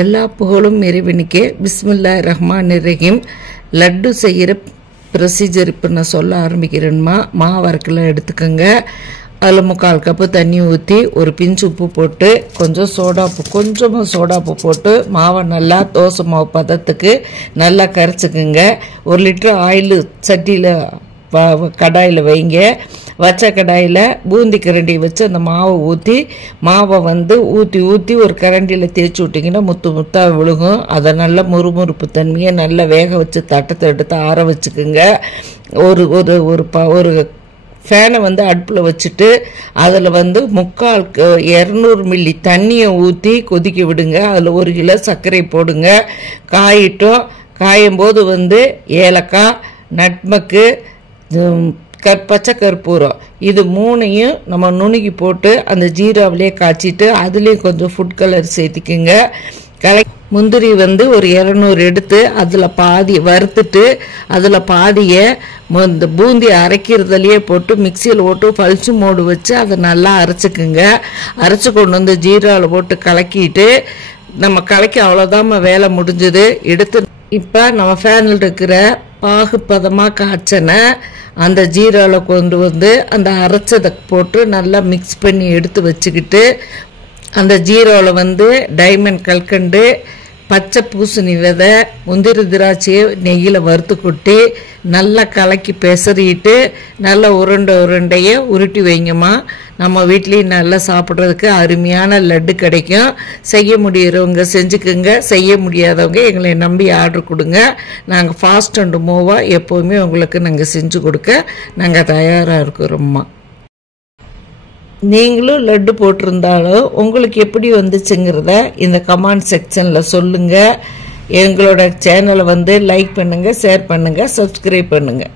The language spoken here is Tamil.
எல்லா புகழும் இறைவனுக்கே. பிஸ்மில்லாஹிர்ரஹ்மானிர்ரஹீம். லட்டு செய்கிற ப்ரொசீஜர் இப்போ நான் சொல்ல ஆரம்பிக்கிறேன்மா. மாவு அரைக்கில் எடுத்துக்கோங்க. அதில் 3/4 கப்பு தண்ணி ஊற்றி ஒரு பிஞ்சு உப்பு போட்டு கொஞ்சமாக சோடாப்பு போட்டு மாவை நல்லா தோசை மாவு பதத்துக்கு நல்லா கரைச்சிக்குங்க. 1 லிட்டர் ஆயில் சட்டியில் கடாயில் வைங்க. வச்ச கடாயில் பூந்தி கரண்டி வச்சு அந்த மாவை ஊற்றி ஊற்றி ஒரு கரண்டியில் தேய்ச்சி விட்டிங்கன்னா முத்தாக விழுகும். அதை நல்லா முறுமுறுப்பு தன்மையை நல்லா வேக வச்சு தட்டத்தை எடுத்து ஆற வச்சுக்குங்க. ஒரு ஃபேனை அடுப்பில் வச்சுட்டு அதில் 200 மில்லி தண்ணியை ஊற்றி கொதிக்க விடுங்க. அதில் 1 கிலோ சர்க்கரை போடுங்க. காயும் போது ஏலக்காய், நட்மக்கு, பச்சை கற்பூரம் இது 3ஐயும் நம்ம நுணுக்கி போட்டு அந்த ஜீராவிலே காய்ச்சிட்டு அதுலேயும் கொஞ்சம் ஃபுட் கலர் சேர்த்திக்குங்க. முந்திரி ஒரு 200 எடுத்து அதில் பாதி வறுத்துட்டு அதில் பாதியை இந்த பூந்தி அரைக்கிறதுலையே போட்டு மிக்சியில் போட்டு பல்சு மோடு வச்சு அதை நல்லா அரைச்சிக்குங்க. அரைச்சி கொண்டு ஜீராவில் போட்டு கலக்கிட்டு நம்ம கலக்கி அவ்வளோதான் வேலை முடிஞ்சது. எடுத்து இப்போ நம்ம ஃபேனில் இருக்கிற பாகுப்பதமாக காய்ச்சன அந்த ஜீராவில் கொண்டு அந்த அரைச்சதை போட்டு நல்லா மிக்ஸ் பண்ணி எடுத்து வச்சுக்கிட்டு அந்த ஜீராவில் டைமண்ட் கல்கண்டு, பச்சை பூசணி விதை, முந்திரி திராட்சையை நெய்யில் வறுத்து கொட்டி நல்லா கலக்கி பெசறிட்டு நல்லா உருண்டையை உருட்டி வைங்கம்மா. நம்ம வீட்லேயும் நல்லா சாப்பிட்றதுக்கு அருமையான லட்டு கிடைக்கும். செய்ய முடியறவங்க செஞ்சுக்குங்க, செய்ய முடியாதவங்க எங்களை நம்பி ஆர்டர் கொடுங்க. நாங்கள் ஃபாஸ்ட் அண்ட் மூவாக எப்போவுமே உங்களுக்கு நாங்கள் செஞ்சு கொடுக்க நாங்கள் தயாராக இருக்கிறோம்மா. நீங்களும் லட்டு போட்டிருந்தாலும் உங்களுக்கு எப்படி வந்துச்சுங்கிறத இந்த கமெண்ட் செக்ஷனில் சொல்லுங்கள். எங்களோட சேனலை லைக் பண்ணுங்கள், ஷேர் பண்ணுங்கள், சப்ஸ்கிரைப் பண்ணுங்கள்.